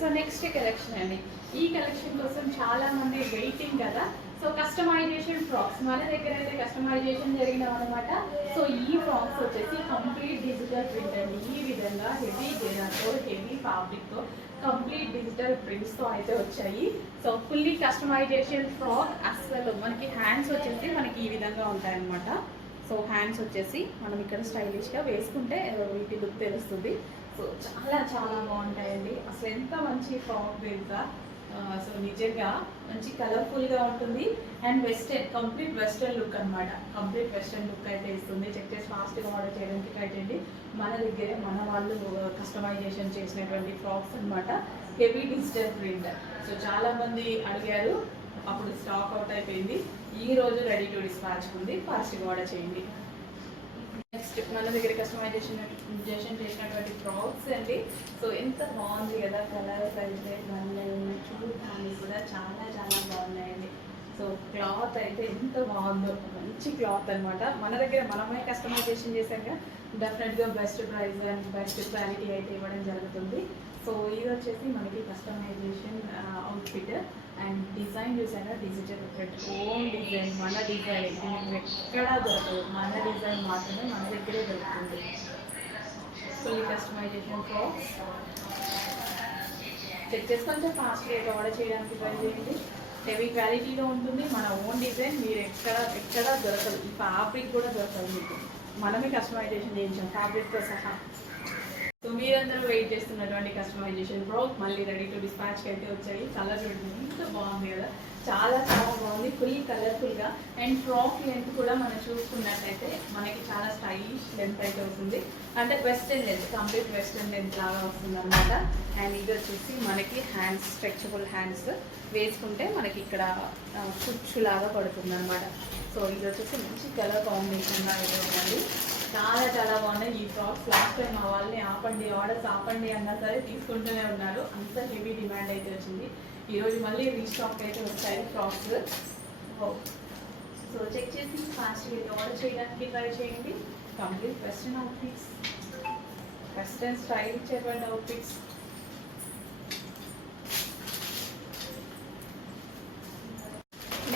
So next collection అండి. ఈ collection కోసం చాలా మంది వెయిటింగ్ కదా. సో కస్టమైజేషన్ ఫ్రాక్స్ మన దగ్గర అయితే కస్టమైజేషన్ జరిగినాం అనమాట. సో ఈ ఫ్రాక్స్ వచ్చేసి కంప్లీట్ డిజిటల్ ప్రింట్ అండి. ఈ విధంగా హెవీ గెరాతో హెవీ ఫ్యాబ్రిక్తో కంప్లీట్ డిజిటల్ ప్రింట్స్తో అయితే వచ్చాయి. So fully customization frock. అసలు మనకి హ్యాండ్స్ వచ్చేసి మనకి ఈ విధంగా ఉంటాయన్నమాట. సో హ్యాండ్స్ వచ్చేసి మనం ఇక్కడ స్టైలిష్గా వేసుకుంటే వీటి లుక్ తెలుస్తుంది. సో చాలా చాలా బాగుంటాయండి. అసలు ఎంత మంచి ఫ్రాక్ తెలుసా. సో నిజంగా మంచి కలర్ఫుల్గా ఉంటుంది and western complete western look అనమాట. కంప్లీట్ వెస్టర్న్ లుక్ అయితే ఇస్తుంది. చెక్ చేసి ఫాస్ట్గా ఆర్డర్ చేయడానికి అయితే మన దగ్గరే మన వాళ్ళు కస్టమైజేషన్ చేసినటువంటి ఫ్రాక్స్ అనమాట. Heavy digital print. సో చాలామంది అడిగారు, అప్పుడు స్టాక్ అవుట్ అయిపోయింది. ఈ రోజు రెడీ టు డిస్పాచ్ ఉంది, ఫాస్ట్గా ఆర్డర్ చేయండి. నెక్స్ట్ మన దగ్గర కస్టమైజేషన్ చేసినటువంటి ఫ్రాక్స్ అండి. సో ఎంత బాగుంది కదా కలర్స్ అయితే. చూడటానికి కూడా చాలా చాలా బాగున్నాయండి. సో క్లాత్ అయితే ఎంత బాగుందో, మంచి క్లాత్ అనమాట. మన దగ్గర మనమే కస్టమైజేషన్ చేశాక డెఫినెట్గా best price and best quality అయితే ఇవ్వడం జరుగుతుంది. సో ఇది వచ్చేసి మనకి కస్టమైజేషన్ అవుట్ఫిట్ అండ్ డిజైన్ చూసాక డిజిటల్ ప్రింట్ ఓన్ డిజైన్, మన డిజైన్ ఎక్కడా దొరకదు. మన డిజైన్ మాత్రమే మన దగ్గరే దొరుకుతుంది. ఫుల్లీ కస్టమైజేషన్ ఫ్రాక్స్ చెక్ చేసి కొంచెం ఫాస్ట్గా ఆర్డర్ చేయడానికి ట్రై చేయండి. హెవీ క్వాలిటీలో ఉంటుంది. మన ఓన్ డిజైన్ మీరు ఎక్కడా దొరకదు. ఈ ఫ్యాబ్రిక్ కూడా దొరకదు మీకు. మనమే కస్టమైజేషన్ చేయించాం ఫ్యాబ్రిక్తో సహా. సో మీరందరూ వెయిట్ చేస్తున్నటువంటి కస్టమైజేషన్ ఫ్రాక్ మళ్ళీ రెడీ టు డిస్పాచ్కి అయితే వచ్చాయి. కలర్ చూడండి ఎంత బాగుంది కదా. చాలా చాలా బాగుంది, ఫుల్ కలర్ఫుల్గా. అండ్ ఫ్రాక్ లెంత్ కూడా మనం చూసుకున్నట్టయితే మనకి చాలా స్టైలిష్ లెంత్ అయితే వస్తుంది. అంటే western length, complete western length లాగా వస్తుంది అనమాట. అండ్ ఇది వచ్చేసి మనకి హ్యాండ్స్, స్ట్రెచబుల్ హ్యాండ్స్ వేసుకుంటే మనకి ఇక్కడ కుచ్చులాగా పడుతుంది అనమాట. సో ఇది వచ్చేసి మంచి కలర్ కాంబినేషన్ లాగా ఉందండి. చాలా చాలా బాగున్నాయి ఈ ఫ్రాక్స్. లాస్ట్ టైం మా వాళ్ళని ఆపండి, ఆర్డర్స్ ఆపండి అన్నా సరే తీసుకుంటూనే ఉన్నారు. అంత హెవీ డిమాండ్ అయితే వచ్చింది. ఈరోజు మళ్ళీ రీస్టాక్ అయితే వచ్చాయి ఫ్రాక్స్. సో చెక్ చేసి ఫాస్ట్గా ఆర్డర్ చేయడానికి ట్రై చేయండి. Complete western outfits, western style ఇచ్చేటువంటి అవుట్ఫిట్స్.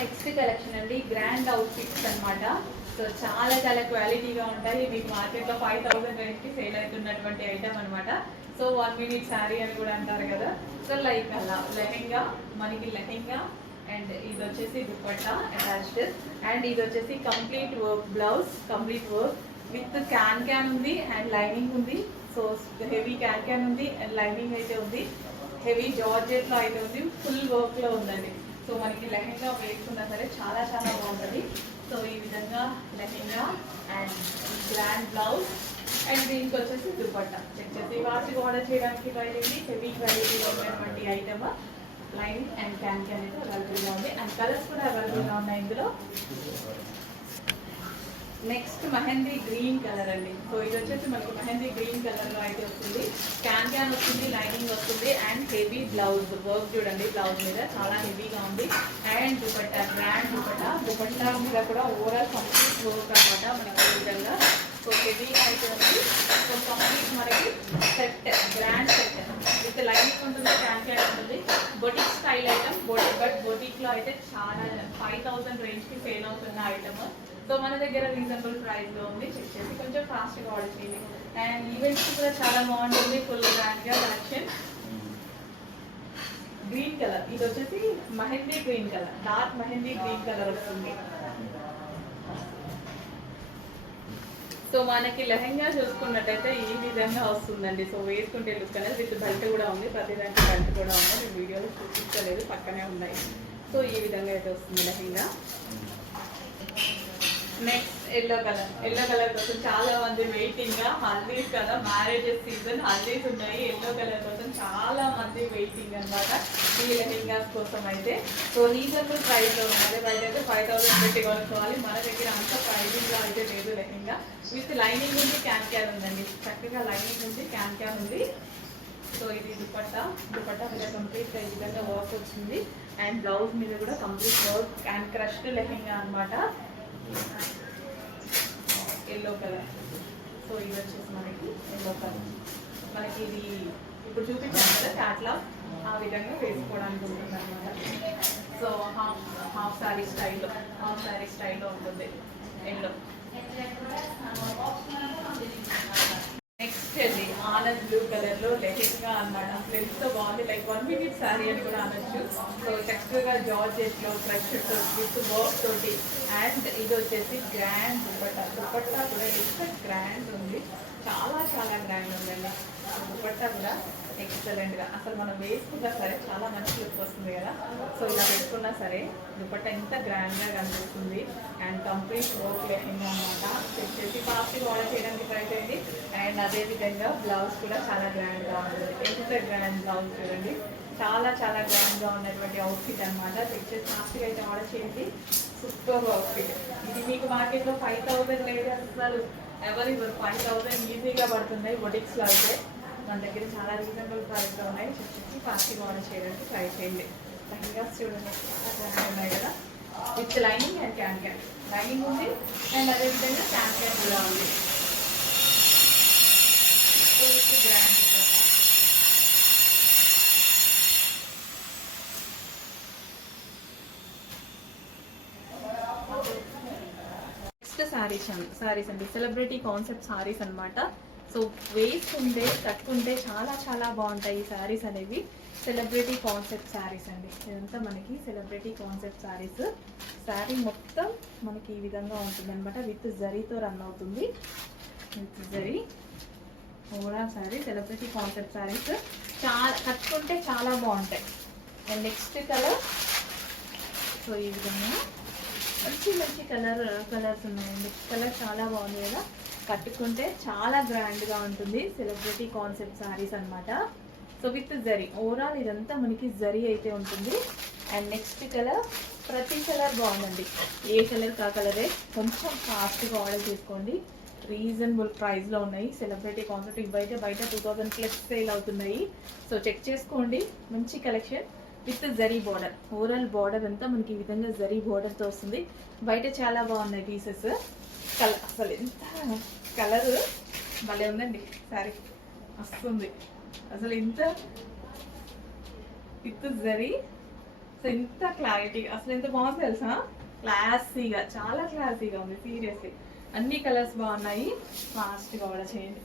నెక్స్ట్ కలెక్షన్ అండి గ్రాండ్ అవుట్ఫిట్స్ అనమాట. సో చాలా చాలా క్వాలిటీగా ఉంటాయి. మీకు మార్కెట్లో 5000 రేంజ్కి సేల్ అవుతున్నటువంటి ఐటమ్ అనమాట. సో 1 minute శారీ అని కూడా అంటారు కదా. సో లైక్ అలా లెహెంగా, మనకి లెహెంగా అండ్ ఇది వచ్చేసి దుపట్టా అటాచ్డ్. అండ్ ఇది వచ్చేసి complete work blouse, complete work with can ఉంది అండ్ లైనింగ్ ఉంది. సో హెవీ క్యాన్ ఉంది అండ్ లైనింగ్ అయితే ఉంది. హెవీ జార్జెట్లో అయితే ఉంది, ఫుల్ వర్క్లో ఉందండి. సో మనకి లెహెంగా వేసుకున్నా సరే చాలా చాలా బాగుంటుంది. సో ఈ విధంగా lehenga and grand blouse and దీనికి వచ్చేసి దుపట్టా. చెక్ చేసి వాటికి ఆర్డర్ చేయడానికి ట్రై చేయండి. హెవీ క్వాలిటీలో ఉన్నటువంటి ఐటమ్. లైనింగ్ అండ్ క్యాన్ అయితే అవైలబుల్గా ఉంది అండ్ కలర్స్ కూడా అవైలబుల్గా ఉన్నాయి ఇందులో. నెక్స్ట్ మెహందీ గ్రీన్ కలర్ అండి. సో ఇది వచ్చేసి మనకి మెహందీ గ్రీన్ కలర్లో అయితే వస్తుంది. క్యాన్ వస్తుంది, లైనింగ్ వస్తుంది అండ్ హెవీ బ్లౌజ్ వర్క్ చూడండి. బ్లౌజ్ మీద చాలా హెవీగా ఉంది అండ్ దుపట్టా, గ్రాండ్ దుపట్టా మీద కూడా ఓవరాల్ కంప్లీట్ వర్క్ అనమాట మనకి ఈ విధంగా. సో హెవీగా అయితే ఉంది. సో కంప్లీట్ మనకి set, grand set with lining ఉంటుంది, క్యాన్ ఉంటుంది. Boutique style item. బట్ బొటిక్లో అయితే చాలా 5000 రేంజ్కి సేల్ అవుతున్న ఐటమ్. సో మన దగ్గర రీజనబుల్ ప్రైస్లో ఉంది. చెక్ చేసి కొంచెం ఫాస్ట్గా ఆర్డర్ చేయండి. అండ్ ఈవెంట్స్ కూడా చాలా బాగుంటుంది. ఫుల్ గ్రాండ్గా కలెక్షన్. గ్రీన్ కలర్, ఇది వచ్చేసి mehndi green colour, dark mehndi green colour వస్తుంది. సో మనకి లెహెంగా చూసుకున్నట్టయితే ఈ విధంగా వస్తుందండి. సో వేసుకుంటే లుక్ అనేది విత్ బెల్ట్ కూడా ఉంది. ప్రతి దానికి బెల్ట్ కూడా ఉంది. నేను వీడియోలో చూపించలేదు, పక్కనే ఉన్నాయి. సో ఈ విధంగా అయితే వస్తుంది లెహెంగా. నెక్స్ట్ ఎల్లో కలర్ కోసం చాలా మంది వెయిటింగ్. హల్దీస్ కదా, మ్యారేజెస్ సీజన్, హల్దీస్ ఉన్నాయి. ఎల్లో కలర్ కోసం చాలా మంది వెయిటింగ్ అనమాట ఈ లెహెంగాస్ కోసం అయితే. సో రీజనబుల్ ప్రైస్లో ఉన్నది. ప్రైస్ అయితే 5000 పెట్టి కొనుక్కోవాలి. మన దగ్గర అంత ప్రైజింగ్లో అయితే లేదు. లెహెంగా విత్ లైనింగ్ ఉంది, క్యాన్ ఉందండి. చక్కగా లైనింగ్ ఉంది, క్యాన్ ఉంది. సో ఇది దుపట్టా మీద కంప్లీట్ ఈ విధంగా వర్క్ వచ్చింది అండ్ బ్లౌజ్ మీద కూడా complete work and crushed lehenga అనమాట. Yellow colour. సో ఇది వచ్చేసి మనకి ఎల్లో కలర్. మనకి ఇది ఇప్పుడు చూపించాను కదా క్యాట్లాగ్. విధంగా వేసుకోవడానికి ఉంటుంది అనమాట. సో హాఫ్ శారీ స్టైల్లో ఉంటుంది ఎల్లో. నెక్స్ట్ అండి ఆనంద్ బ్లూ కలర్ లో లెహెంగా అన్నమాట. అసలు ఎంత బాగుంది, లైక్ 1 minute శారీ అని కూడా అనొచ్చు. సో చక్కగా జార్జెట్ లో ఫ్రెష్ విత్ వర్క్ తోటి, అండ్ ఇది వచ్చేసి గ్రాండ్ దుపట్టా కూడా ఎంత గ్రాండ్ ఉంది, చాలా చాలా గ్రాండ్ ఉందండి. దుపట్టా కూడా ఎక్సలెంట్ గా, అసలు మనం వేసుకున్నా సరే చాలా మంచి లుక్ వస్తుంది కదా. సో ఇలా పెట్టుకున్నా సరే దుపట్టా ఎంత గ్రాండ్ గా కనిపిస్తుంది. అండ్ కంప్లీట్ వర్క్ లెహంగా అనమాట. వచ్చేసి ఫాస్ట్గా ఆర్డర్ చేయడానికి ట్రై చేయండి. అండ్ అదే విధంగా బ్లౌజ్ కూడా చాలా గ్రాండ్ గా ఉంటుంది. ఎంత గ్రాండ్ బ్లౌజ్ చూడండి, చాలా చాలా గ్రాండ్ గా ఉన్నటువంటి అవుట్ఫిట్ అనమాట. వచ్చేసి ఫాస్ట్గా అయితే ఆర్డర్ చేయండి. Super outfit. ఇది మీకు మార్కెట్లో 5,000 లేదు అసలు ఎవరు ఇవ్వరు. 5,000 ఈజీగా పడుతున్నాయి బొటిక్స్లో అయితే. మన దగ్గర చాలా రీజనబుల్ ప్రైస్లో ఉన్నాయి. చెప్పి ఫాస్ట్గా ఆర్డర్ చేయడానికి ట్రై చేయండి. లెహంగాస్ చూడండి చాలా గ్రాండ్ ఉన్నాయి కదా, with lining and can lining ఉంది, అండ్ అదేవిధంగా క్యాన్ కూడా ఉంది. సో విత్ గ్రాండ్ సారీస్ అండి, సెలబ్రిటీ కాన్సెప్ట్ సారీస్ అనమాట. సో వేసుకుంటే కట్టుకుంటే చాలా చాలా బాగుంటాయి ఈ శారీస్ అనేవి. సెలబ్రిటీ కాన్సెప్ట్ శారీస్ అండి, ఇదంతా మనకి సెలబ్రిటీ కాన్సెప్ట్ శారీస్. శారీ మొత్తం మనకి ఈ విధంగా ఉంటుంది అనమాట, విత్ జరీతో రన్ అవుతుంది. With zari overall sari celebrity concept saris చాలా కట్టుకుంటే చాలా బాగుంటాయి. అండ్ నెక్స్ట్ కలర్, సో ఈ విధంగా మంచి మంచి కలర్స్ ఉన్నాయండి. కలర్ చాలా బాగుంది కదా, కట్టుకుంటే చాలా గ్రాండ్గా ఉంటుంది. సెలబ్రిటీ కాన్సెప్ట్ శారీస్ అనమాట. సో విత్ జరీ ఓవరాల్ ఇదంతా మనకి జరీ అయితే ఉంటుంది. అండ్ నెక్స్ట్ కలర్, ప్రతి కలర్ బాగుందండి, ఏ కలర్ కా కలరే. కొంచెం ఫాస్ట్గా ఆర్డర్ చేసుకోండి, రీజనబుల్ ప్రైస్లో ఉన్నాయి. సెలబ్రిటీ కాన్సెప్ట్ ఇవి బయట 2000+ సేల్ అవుతున్నాయి. సో చెక్ చేసుకోండి, మంచి collection with zari border. Overall border అంతా మనకి ఈ విధంగా జరీ బార్డర్తో వస్తుంది. బయట చాలా బాగున్నాయి పీసెస్. అసలు ఎంత కలర్ భలే ఉందండి శారీ, వస్తుంది అసలు ఎంత విత్ జరీ. సో ఎంత క్లారిటీ, అసలు ఎంత బాగుంది తెలుసా, క్లాసీగా, చాలా క్లాసీగా ఉంది సీరియస్లీ. అన్ని కలర్స్ బాగున్నాయి. ఫాస్ట్గా ఆర్డర్ చేయండి,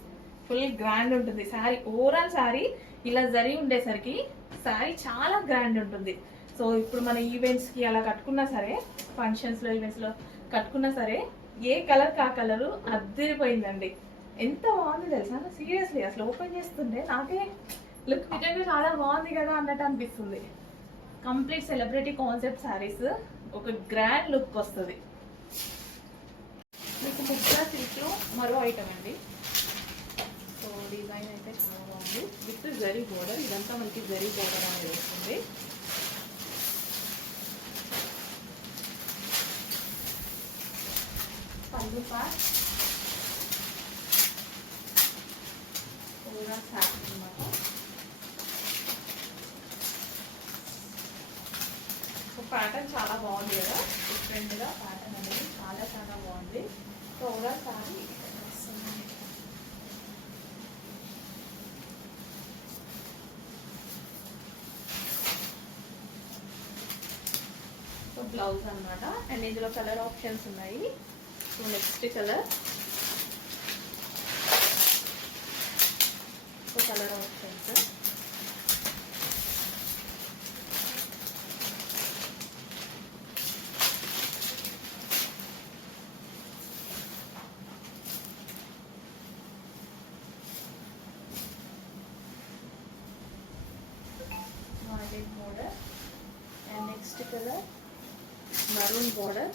ఫుల్ గ్రాండ్ ఉంటుంది శారీ. ఓవరాల్ శారీ ఇలా జరీ ఉండేసరికి శారీ చాలా గ్రాండ్ ఉంటుంది. సో ఇప్పుడు మన ఈవెంట్స్కి అలా కట్టుకున్నా సరే, ఫంక్షన్స్లో ఈవెంట్స్లో కట్టుకున్నా సరే, ఏ కలర్ కా కలరు అద్దరిపోయిందండి. ఎంత బాగుంది తెలుసా సీరియస్లీ. అసలు ఓపెన్ చేస్తుంటే నాకే లుక్ నిజంగా చాలా బాగుంది కదా అన్నట్టు అనిపిస్తుంది. కంప్లీట్ సెలబ్రిటీ కాన్సెప్ట్ శారీస్, ఒక గ్రాండ్ లుక్ వస్తుంది. మీకు ముగ్గురా సిల్క్లో మరో ఐటమ్ అండి. సో డిజైన్ అయితే చాలా బాగుంది, విత్ జరీ బోర్డర్. ఇదంతా మనకి జరీ బోర్డర్ అనేది వస్తుంది. పళ్ళు పార్ట్ పూరా సారీ అనమాట. సో ప్యాటర్న్ చాలా బాగుంది కదా, డిఫరెంట్గా ప్యాటర్న్ అనేది చాలా చాలా బాగుంది. సో పూరా సారీ సో బ్లౌజ్ అనమాట. అండ్ ఇందులో కలర్ ఆప్షన్స్ ఉన్నాయి. So next colour, so colour options violet border. And next colour maroon border.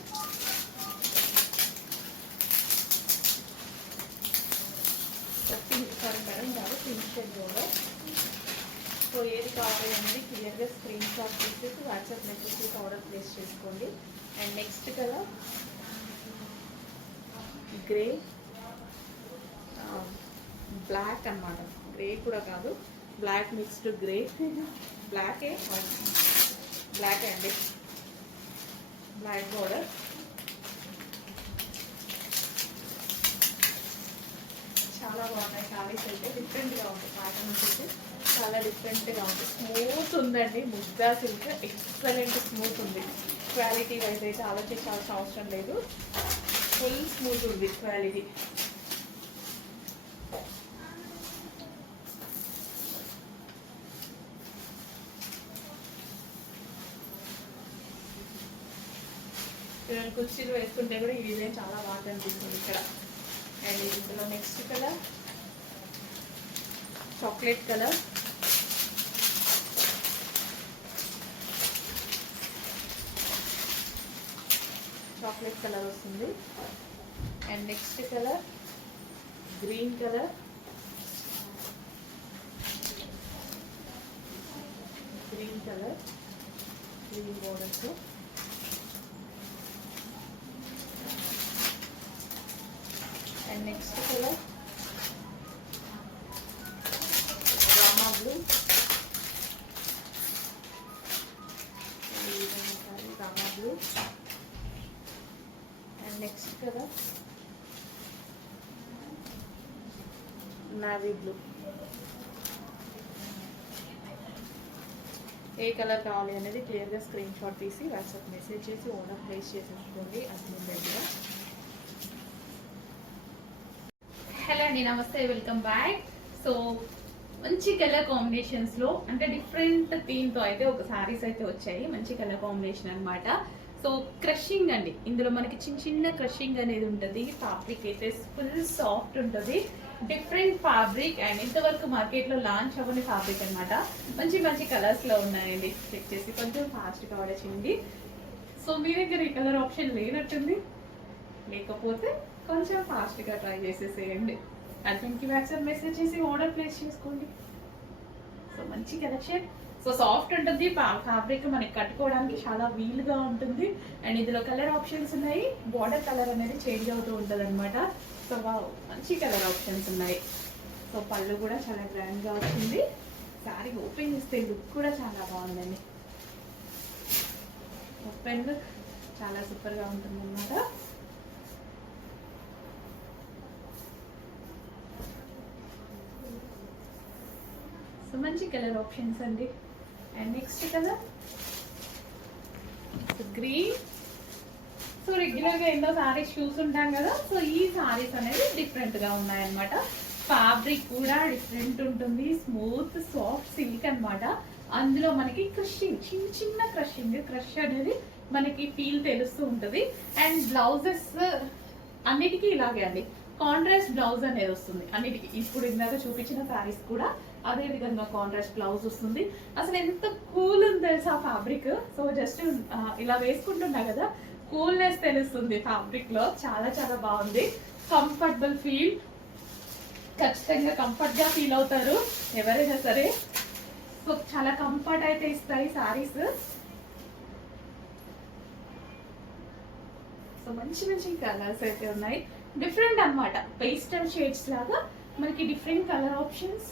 Pink shade border. So ఏది కావాలి అనేది క్లియర్గా స్క్రీన్ షాట్ తీసేసి వాట్సాప్ మెసేజ్ ఆర్డర్ ప్లేస్ చేసుకోండి. And next colour grey, black అన్నమాట. Grey కూడా కాదు, బ్లాక్ మిక్స్డ్ గ్రే. బ్లాకే అండి, బ్లాక్ బోర్డర్. చాలా బాగున్నాయి శారీస్ అయితే, డిఫరెంట్గా ఉంది ప్యాటర్న్ వచ్చేసి, చాలా డిఫరెంట్గా ఉంది. స్మూత్ స్మూత్ ఉందండి. ముద్దా సిల్క్ ఎక్సలెంట్ స్మూత్ ఉంది. క్వాలిటీ వైజ్ అయితే ఆలోచించాల్సిన అవసరం లేదు. ఫుల్ స్మూత్ ఉంది క్వాలిటీ. కుర్చీలు వేసుకుంటే కూడా ఈ డిజైన్ చాలా బాగా అనిపిస్తుంది ఇక్కడ. అండ్ ఇందులో next colour chocolate colour. Chocolate colour వస్తుంది. And next colour green colour. Green colour green borders. And next colour Rama blue. Rama blue. And next colour navy blue. ఏ కలర్ కావాలి అనేది క్లియర్గా స్క్రీన్ షాట్ తీసి వాట్సాప్ మెసేజ్ చేసి order place చేసేసుకోండి. Admin దగ్గర. Hello అండి, నమస్తే, వెల్కమ్ బ్యాక్. సో మంచి కలర్ కాంబినేషన్స్లో అంటే డిఫరెంట్ థీమ్తో అయితే ఒక శారీస్ అయితే వచ్చాయి. మంచి కలర్ కాంబినేషన్ అనమాట. సో క్రషింగ్ అండి, ఇందులో మనకి చిన్న చిన్న క్రషింగ్ అనేది ఉంటుంది. ఫ్యాబ్రిక్ అయితే ఫుల్ సాఫ్ట్ ఉంటుంది. డిఫరెంట్ ఫ్యాబ్రిక్ అండ్ ఇంతవరకు మార్కెట్లో లాంచ్ అవ్వని ఫ్యాబ్రిక్ అనమాట. మంచి మంచి కలర్స్లో ఉన్నాయండి. చెక్ చేసి కొంచెం ఫాస్ట్గా ఆడేసింది. సో మీ దగ్గర ఈ కలర్ ఆప్షన్ లేనట్టుంది. లేకపోతే కొంచెం ఫాస్ట్గా ట్రై చేసేసేయండి. అడ్మిన్కి వాట్సాప్ మెసేజ్ చేసి ఆర్డర్ ప్లేస్ చేసుకోండి. సో మంచి కలెక్షన్. సో సాఫ్ట్ ఉంటుంది. ఫ్యాబ్రిక్ మనకి కట్టుకోవడానికి చాలా వీలుగా ఉంటుంది. అండ్ ఇందులో కలర్ ఆప్షన్స్ ఉన్నాయి. బార్డర్ కలర్ అనేది చేంజ్ అవుతూ ఉంటుంది అనమాట. సో మంచి కలర్ ఆప్షన్స్ ఉన్నాయి. సో పళ్ళు కూడా చాలా గ్రాండ్గా వచ్చింది. శారీ ఓపెన్ చేస్తే లుక్ కూడా చాలా బాగుందండి. ఓపెన్ లుక్ చాలా సూపర్గా ఉంటుంది అనమాట. సో మంచి కలర్ ఆప్షన్స్ అండి. And next colour green. So రెగ్యులర్గా ఎన్నో సారీస్ చూస్తుంటాం కదా. సో ఈ సారీస్ అనేది డిఫరెంట్గా ఉన్నాయన్నమాట. ఫ్యాబ్రిక్ కూడా డిఫరెంట్ ఉంటుంది. స్మూత్ సాఫ్ట్ సిల్క్ అనమాట. అందులో మనకి క్రషింగ్, చిన్న చిన్న క్రష్ అనేది మనకి ఫీల్ తెలుస్తూ ఉంటుంది. అండ్ బ్లౌజెస్ అన్నిటికీ ఇలాగే అండి. కాంట్రాస్ట్ బ్లౌజ్ అనేది వస్తుంది అన్నిటికీ. ఇప్పుడు ఇందాక చూపించిన సారీస్ కూడా అదే విధంగా కాంట్రాస్ట్ బ్లౌజ్ వస్తుంది. అసలు ఎంత కూల్ ఉంది తెలుసా ఫ్యాబ్రిక్. సో జస్ట్ ఇలా వేసుకుంటున్నా కదా, కూల్నెస్ తెలుస్తుంది ఫ్యాబ్రిక్ లో. చాలా చాలా బాగుంది. Comfortable feel. ఖచ్చితంగా కంఫర్ట్ గా ఫీల్ అవుతారు ఎవరైనా సరే. సో చాలా కంఫర్ట్ అయితే ఇస్తాయి సారీస్. సో మంచి మంచి కలర్స్ అయితే ఉన్నాయి. డిఫరెంట్ అనమాట. పేస్టల్ షేడ్స్ లాగా మనకి డిఫరెంట్ కలర్ ఆప్షన్స్.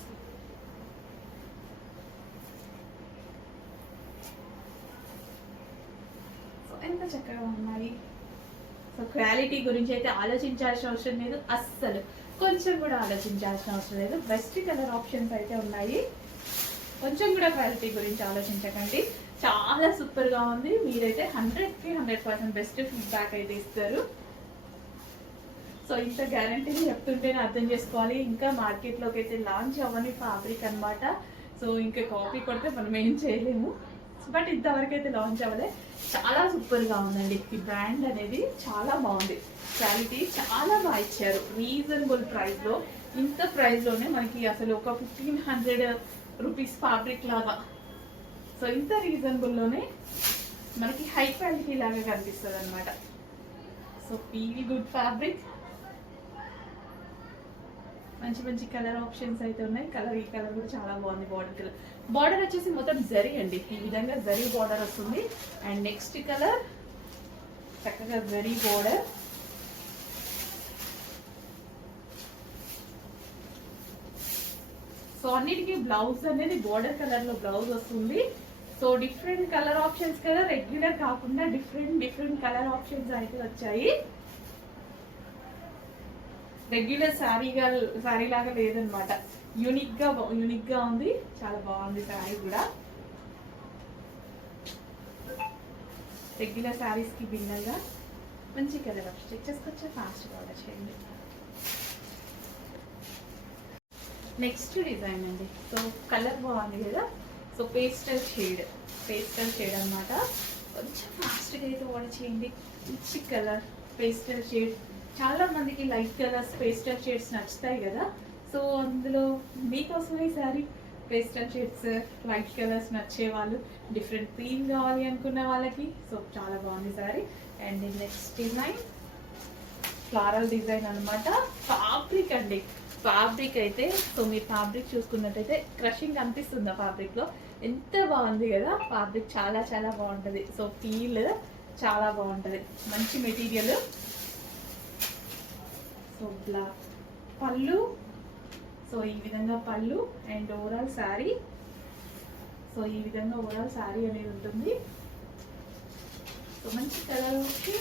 ఎంత చక్కగా ఉన్నాయి. సో క్వాలిటీ గురించి అయితే ఆలోచించాల్సిన అవసరం లేదు అస్సలు. కొంచెం కూడా ఆలోచించాల్సిన అవసరం లేదు. బెస్ట్ కలర్ ఆప్షన్స్ అయితే ఉన్నాయి. కొంచెం కూడా క్వాలిటీ గురించి ఆలోచించకండి. చాలా సూపర్గా ఉంది. మీరైతే 100కి 100% బెస్ట్ ఫీడ్బ్యాక్ అయితే ఇస్తారు. సో ఇంత గ్యారంటీని చెప్తుంటేనే అర్థం చేసుకోవాలి. ఇంకా మార్కెట్లోకి అయితే లాంచ్ అవ్వని ఫ్యాబ్రిక్ అనమాట. సో ఇంకా కాపీ కొడితే మనం ఏం చేయలేము. బట్ ఇంతవరకు అయితే లాంచ్ అవ్వలే. చాలా సూపర్గా ఉందండి. ఈ బ్రాండ్ అనేది చాలా బాగుంది. క్వాలిటీ చాలా బాగా ఇచ్చారు. రీజనబుల్ ప్రైస్లో. ఇంత ప్రైస్లోనే మనకి అసలు ఒక 1500 రూపీస్ ఫ్యాబ్రిక్ లాగా. సో ఇంత రీజనబుల్లోనే మనకి హై క్వాలిటీ లాగా కనిపిస్తుంది అనమాట. So feel good fabric. మంచి మంచి కలర్ ఆప్షన్స్ అయితే ఉన్నాయి. ఈ కలర్ కూడా చాలా బాగుంది. Border colour. బార్డర్ వచ్చేసి మొత్తం జరీ అండి. ఈ విధంగా జరీ బార్డర్ వస్తుంది. అండ్ నెక్స్ట్ కలర్ చక్కగా జరీ బార్డర్. సో అన్నిటికీ బ్లౌజ్ అనేది బార్డర్ కలర్ లో బ్లౌజ్ వస్తుంది. సో డిఫరెంట్ కలర్ ఆప్షన్స్ కదా, రెగ్యులర్ కాకుండా డిఫరెంట్ కలర్ ఆప్షన్స్ అయితే వచ్చాయి. రెగ్యులర్ శారీ లాగా లేదనమాట. యూనిక్ గా ఉంది. చాలా బాగుంది శారీ కూడా. రెగ్యులర్ శారీస్కి భిన్నంగా మంచి కలర్ ఆప్షన్ చెక్ చేసుకొచ్చా, ఫాస్ట్గా ఆర్డర్ చేయండి. నెక్స్ట్ డిజైన్ అండి. సో కలర్ బాగుంది కదా, సో పేస్టల్ షేడ్ అనమాట. కొంచెం ఫాస్ట్గా అయితే ఆర్డర్ చేయండి. మంచి కలర్ పేస్టల్ షేడ్. చాలా మందికి లైట్ కలర్స్ పేస్టల్ షేడ్స్ నచ్చుతాయి కదా, సో అందులో మీకోసమే ఈ sorry. Pastel shades light colours నచ్చే వాళ్ళు, డిఫరెంట్ థీమ్ కావాలి అనుకున్న వాళ్ళకి సో చాలా బాగుంది sorry. And next design floral design అనమాట. ఫ్యాబ్రిక్ అండి, ఫ్యాబ్రిక్ అయితే సో మీరు ఫ్యాబ్రిక్ చూసుకున్నట్టయితే క్రషింగ్ అనిపిస్తుంది ఆ ఫ్యాబ్రిక్లో. ఎంత బాగుంది కదా ఫ్యాబ్రిక్, చాలా చాలా బాగుంటుంది. సో ఫీల్ చాలా బాగుంటుంది, మంచి మెటీరియల్. సో బ్లాక్ పళ్ళు, సో ఈ విధంగా పళ్ళు అండ్ ఓవరాల్ శారీ. సో ఈ విధంగా ఓవరాల్ శారీ అనేది ఉంటుంది. సో మంచి కలర్ వచ్చి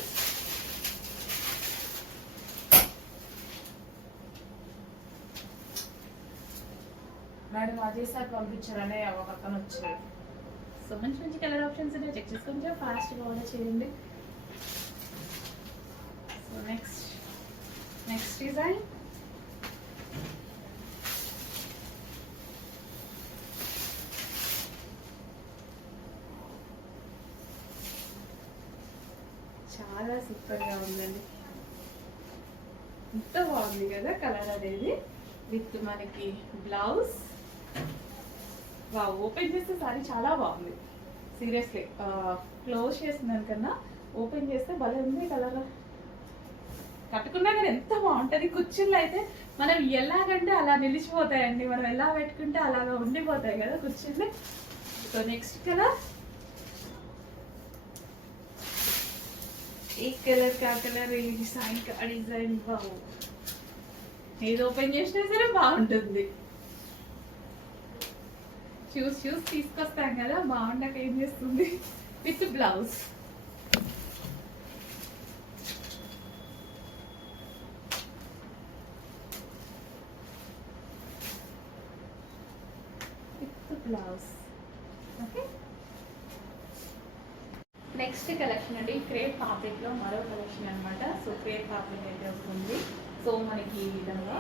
మేడం అదే సార్ పంపించారనే ఒక పక్కన వచ్చారు. సో మంచి మంచి కలర్ ఆప్షన్స్ ఉన్నాయి, చెక్ చేసుకొని ఫాస్ట్గా ఆర్డర్ చేయండి. సో నెక్స్ట్ డిజైన్ చాలా సూపర్గా ఉందండి. ఎంత బాగుంది కదా కలర్ అనేది, విత్ మనకి బ్లౌజ్. ఓపెన్ చేస్తే సారీ చాలా బాగుంది సీరియస్లీ. క్లోజ్ చేసిన కన్నా ఓపెన్ చేస్తే భలే ఉంది కలర్. కట్టుకున్నా కానీ ఎంత బాగుంటుంది. కుర్చీలు అయితే మనం ఎలాగంటే అలా నిలిచిపోతాయండి, మనం ఎలా పెట్టుకుంటే అలాగా ఉండిపోతాయి కదా కుర్చీలు. సో నెక్స్ట్ కలర్, ఈ కలర్ కా కలర్, ఈ డిజైన్ కా డిజైన్. బాగు ఏది ఓపెన్ చేసినా సరే బాగుంటుంది. చూసి తీసుకొస్తాం కదా, బాగుండక ఏం చేస్తుంది. With blouse. Blouse. Okay, next collection అండి క్రేప్ ఫ్యాబ్రిక్ లో మరో కలెక్షన్ అనమాట. సో క్రేప్ ఫ్యాబ్రిక్ అయితే వస్తుంది. సో మనకి ఈ విధంగా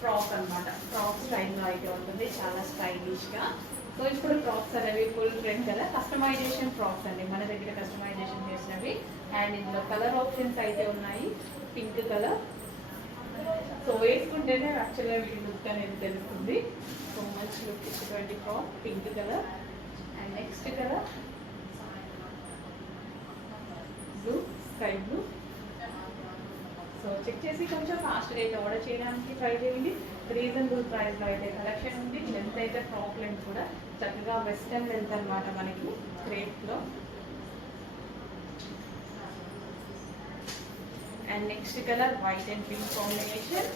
ఫ్రాక్ అనమాట, ఫ్రాక్ స్టైల్లో అయితే ఉంటుంది, చాలా స్టైలిష్ గా. సో ఇప్పుడు ఫ్రాక్స్ అనేవి ఫుల్ ట్రెండ్ కదా, కస్టమైజేషన్ ఫ్రాక్స్ అండి మన దగ్గర కస్టమైజేషన్ చేసినవి. అండ్ ఇందులో కలర్ ఆప్షన్స్ అయితే ఉన్నాయి. పింక్ కలర్, సో వేసుకుంటేనే యాక్చువల్గా వీడి లుక్ అనేది తెలుస్తుంది. సో మంచి లుక్ ఇచ్చేటువంటి frock pink colour. And next colour blue, sky blue. So check చేసి కొంచెం ఫాస్ట్గా అయితే ఆర్డర్ చేయడానికి ట్రై చేయండి. రీజనబుల్ ప్రైస్లో అయితే కలెక్షన్ ఉంది. లెంత్ అయితే ఫ్రాక్ లెంత్ కూడా చక్కగా వెస్టర్న్ లెంత్ అనమాట మనకి క్రేప్లో. And next colour white and pink combination,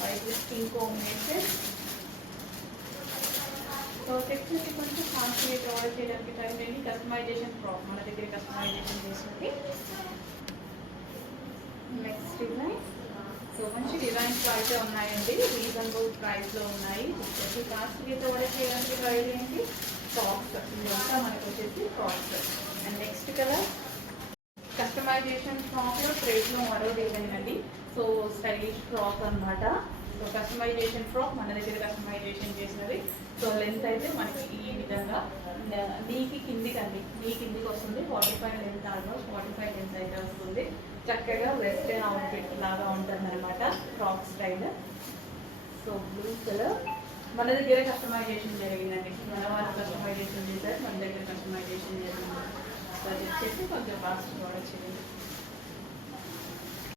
white with pink combination. So check చేసి కొంచెం ఫాస్ట్గా అయితే ఆర్డర్ చేయడానికి ట్రై చేయండి. కస్టమైజేషన్ ఫ్రాక్ మన దగ్గర కస్టమైజేషన్ చేసింది. నెక్స్ట్ డిజైన్, సో మంచి డిజైన్స్ అయితే ఉన్నాయండి, రీజనబుల్ ప్రైస్లో ఉన్నాయి. వచ్చేసి కాస్ట్కి అయితే ఆర్డర్ చేయడానికి ట్రై చేయండి. ఫ్రాక్స్ ఇదంతా మనకు వచ్చేసి frocks. And next colour customization ఫ్రాక్లో ట్రేడ్లో మరో డిజైన్ అండి. సో స్టైలిష్ ఫ్రాక్ అనమాట. సో కస్టమైజేషన్ ఫ్రాక్ మన దగ్గర కస్టమైజేషన్ చేసినది. సో లెంత్ అయితే మనకి ఈ విధంగా నీకి కిందికి అండి, నీ కిందికి వస్తుంది. 45 లెంత్, ఆల్మోస్ట్ 45 లెంత్ అయితే వస్తుంది. చక్కగా వెస్టర్న్ అవుట్ఫిట్ లాగా ఉంటుంది అనమాట frock style. So blue colour మన దగ్గర కస్టమైజేషన్ జరిగిందండి, మన వాళ్ళు కస్టమైజేషన్ చేశారు, మన దగ్గర కస్టమైజేషన్ జరిగింది. సో అది వచ్చేసి కొంచెం ఫాస్ట్ కూడా వచ్చింది.